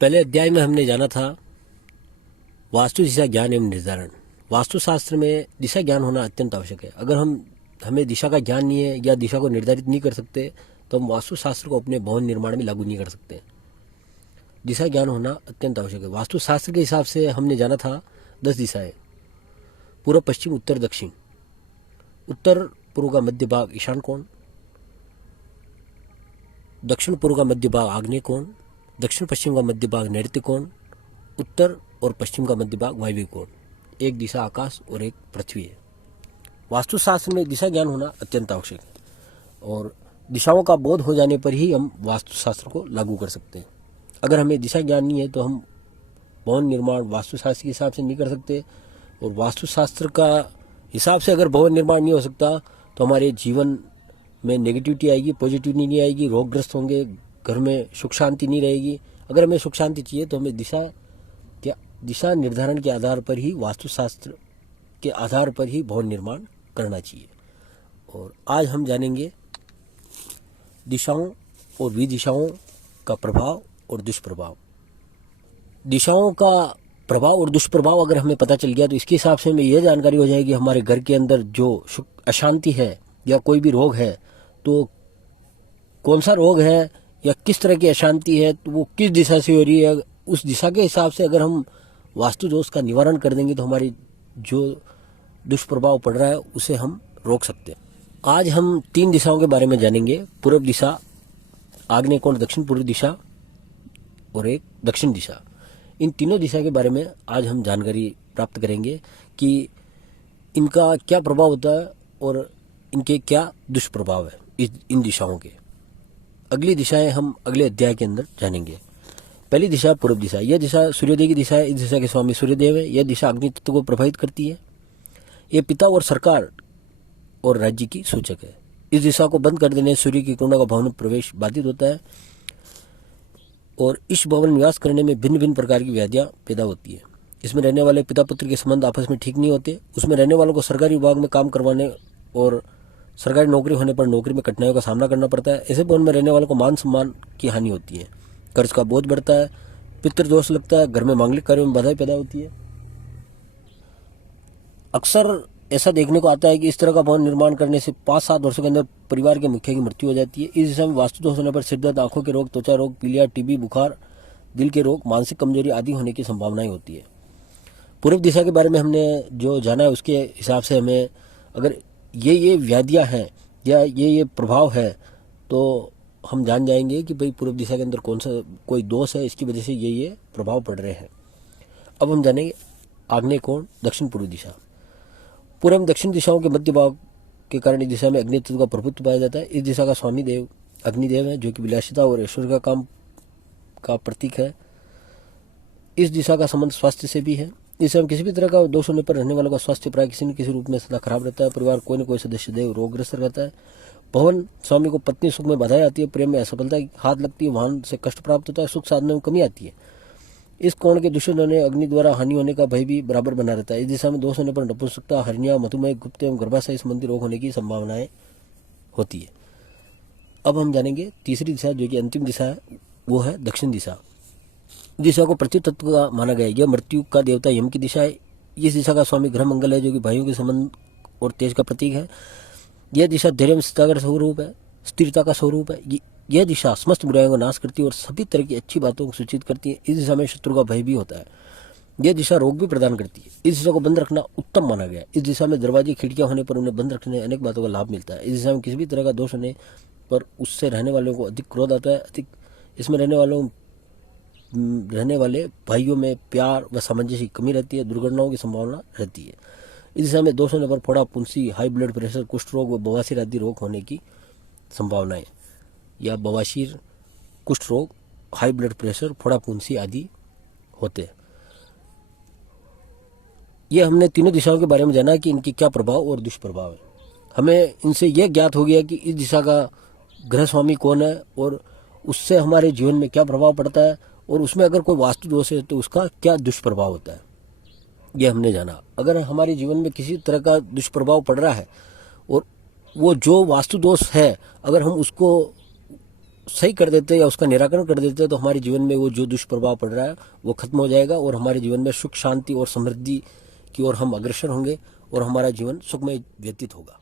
पहले अध्याय में हमने जाना था वास्तु दिशा ज्ञान एवं निर्धारण। वास्तुशास्त्र में दिशा ज्ञान होना अत्यंत आवश्यक है। अगर हमें दिशा का ज्ञान नहीं है या दिशा को निर्धारित नहीं कर सकते तो हम वास्तुशास्त्र को अपने भवन निर्माण में लागू नहीं कर सकते। दिशा ज्ञान होना अत्यंत आवश्यक है। वास्तुशास्त्र के हिसाब से हमने जाना था 10 दिशाएं: पूर्व, पश्चिम, उत्तर, दक्षिण। उत्तर पूर्व का मध्य भाग ईशान कोण, दक्षिण पूर्व का मध्य भाग आग्नेय कोण, दक्षिण पश्चिम का मध्य भाग नैऋत्य कोण, उत्तर और पश्चिम का मध्य भाग वायव्य कोण। एक दिशा आकाश और एक पृथ्वी है। वास्तुशास्त्र में दिशा ज्ञान होना अत्यंत आवश्यक है और दिशाओं का बोध हो जाने पर ही हम वास्तुशास्त्र को लागू कर सकते हैं। अगर हमें दिशा ज्ञान नहीं है तो हम भवन निर्माण वास्तुशास्त्र के हिसाब से नहीं कर सकते और वास्तुशास्त्र का हिसाब से अगर भवन निर्माण नहीं हो सकता तो हमारे जीवन में नेगेटिविटी आएगी, पॉजिटिविटी नहीं आएगी, रोगग्रस्त होंगे, घर में सुख शांति नहीं रहेगी। अगर हमें सुख शांति चाहिए तो हमें दिशा निर्धारण के आधार पर ही, वास्तुशास्त्र के आधार पर ही भवन निर्माण करना चाहिए। और आज हम जानेंगे दिशाओं और विदिशाओं का प्रभाव और दुष्प्रभाव। दिशाओं का प्रभाव और दुष्प्रभाव अगर हमें पता चल गया तो इसके हिसाब से हमें यह जानकारी हो जाएगी हमारे घर के अंदर जो अशांति है या कोई भी रोग है तो कौन सा रोग है या किस तरह की अशांति है तो वो किस दिशा से हो रही है। उस दिशा के हिसाब से अगर हम वास्तु दोष का निवारण कर देंगे तो हमारी जो दुष्प्रभाव पड़ रहा है उसे हम रोक सकते हैं। आज हम 3 दिशाओं के बारे में जानेंगे: पूर्व दिशा, आग्नेय कोण, दक्षिण पूर्व दिशा और एक दक्षिण दिशा। इन तीनों दिशा के बारे में आज हम जानकारी प्राप्त करेंगे कि इनका क्या प्रभाव होता है और इनके क्या दुष्प्रभाव है इन दिशाओं के। अगली दिशाएं हम अगले अध्याय के अंदर जानेंगे। पहली दिशा पूर्व दिशा। यह दिशा सूर्योदय की दिशा है। इस दिशा के स्वामी सूर्यदेव है। यह दिशा अग्नि तत्व को प्रभावित करती है। यह पिता और सरकार और राज्य की सूचक है। इस दिशा को बंद कर देने सूर्य की किरणों का भवन में प्रवेश बाधित होता है और इस भवन में निवास करने में भिन्न भिन्न प्रकार की व्याधियां पैदा होती है। इसमें रहने वाले पिता पुत्र के संबंध आपस में ठीक नहीं होते। उसमें रहने वालों को सरकारी विभाग में काम करवाने और सरकारी नौकरी होने पर नौकरी में कठिनाइयों का सामना करना पड़ता है। ऐसे भवन में रहने वालों को मान सम्मान की हानि होती है, कर्ज का बोझ बढ़ता है, पितृदोष लगता है, घर में मांगलिक कार्यों में बाधाएं पैदा होती है। अक्सर ऐसा देखने को आता है कि इस तरह का भवन निर्माण करने से 5-7 वर्षों के अंदर परिवार के मुखिया की मृत्यु हो जाती है। इस दिशा में वास्तु दोष होने पर सिरदर्द, आंखों के रोग, त्वचा रोग, पीलिया, टीबी, बुखार, दिल के रोग, मानसिक कमजोरी आदि होने की संभावनाएं होती है। पूर्व दिशा के बारे में हमने जो जाना है उसके हिसाब से हमें अगर ये व्याधियां हैं या ये प्रभाव है तो हम जान जाएंगे कि भाई पूर्व दिशा के अंदर कौन सा कोई दोष है, इसकी वजह से ये प्रभाव पड़ रहे हैं। अब हम जानेंगे आग्नेय कोण, दक्षिण पूर्व दिशा। पूर्व एवं दक्षिण दिशाओं के मध्य भाग के कारण इस दिशा में अग्नि तत्व का प्रभुत्व पाया जाता है। इस दिशा का स्वामी देव अग्निदेव है जो कि विलासिता और ऐश्वर्य का काम का प्रतीक है। इस दिशा का संबंध स्वास्थ्य से भी है। इस समय किसी भी तरह का दोष होने पर रहने वालों का स्वास्थ्य प्राय किसी न किसी रूप में सदा खराब रहता है। परिवार कोई न कोई सदस्य देव रोगग्रस्त रहता है। भवन स्वामी को पत्नी सुख में बाधाएं आती है, प्रेम में असफलता हाथ लगती है, वाहन से कष्ट प्राप्त होता है, सुख साधने में कमी आती है। इस कोण के दूषित होने, अग्नि द्वारा हानि होने का भय भी बराबर बना रहता है। इस दिशा में दोष होने पर नपुंसकता, हर्निया, मधुमेह, गुप्त एवं गर्भाशय संबंधी रोग होने की संभावनाएं होती है। अब हम जानेंगे तीसरी दिशा जो कि अंतिम दिशा है, वो है दक्षिण दिशा। दिशा को पृथ्वी तत्व का माना गया है। यह मृत्यु का देवता यम की दिशा है। इस दिशा का स्वामी ग्रह मंगल है जो कि भाइयों के संबंध और तेज का प्रतीक है। यह दिशा धैर्य में स्थिरता का स्वरूप है, स्थिरता का स्वरूप है। यह दिशा समस्त बुराइयों का नाश करती है और सभी तरह की अच्छी बातों को सूचित करती है। इस दिशा में शत्रु का भय भी होता है। यह दिशा रोग भी प्रदान करती है। इस दिशा को बंद रखना उत्तम माना गया है। इस दिशा में दरवाजे खिड़कियां होने पर उन्हें बंद रखने अनेक बातों का लाभ मिलता है। इस दिशा में किसी भी तरह का दोष होने पर उससे रहने वालों को अधिक क्रोध आता है। इसमें रहने वाले भाइयों में प्यार व सामंजस्य की कमी रहती है। दुर्घटनाओं की संभावना रहती है। इस दिशा में दोष होने पर फोड़ा, फुंसी, हाई ब्लड प्रेशर, कुष्ठ रोग व बवासीर आदि रोग होने की संभावनाएं या बवासीर, कुष्ठ रोग, हाई ब्लड प्रेशर, फोड़ा, फुंसी आदि होते हैं। ये हमने तीनों दिशाओं के बारे में जाना कि इनके क्या प्रभाव और दुष्प्रभाव है। हमें इनसे यह ज्ञात हो गया कि इस दिशा का ग्रह स्वामी कौन है और उससे हमारे जीवन में क्या प्रभाव पड़ता है और उसमें अगर कोई वास्तु दोष है तो उसका क्या दुष्प्रभाव होता है, यह हमने जाना। अगर हमारे जीवन में किसी तरह का दुष्प्रभाव पड़ रहा है और वो जो वास्तु दोष है अगर हम उसको सही कर देते या उसका निराकरण कर देते तो हमारे जीवन में वो जो दुष्प्रभाव पड़ रहा है वो खत्म हो जाएगा और हमारे जीवन में सुख शांति और समृद्धि की ओर हम अग्रसर होंगे और हमारा जीवन सुखमय व्यतीत होगा।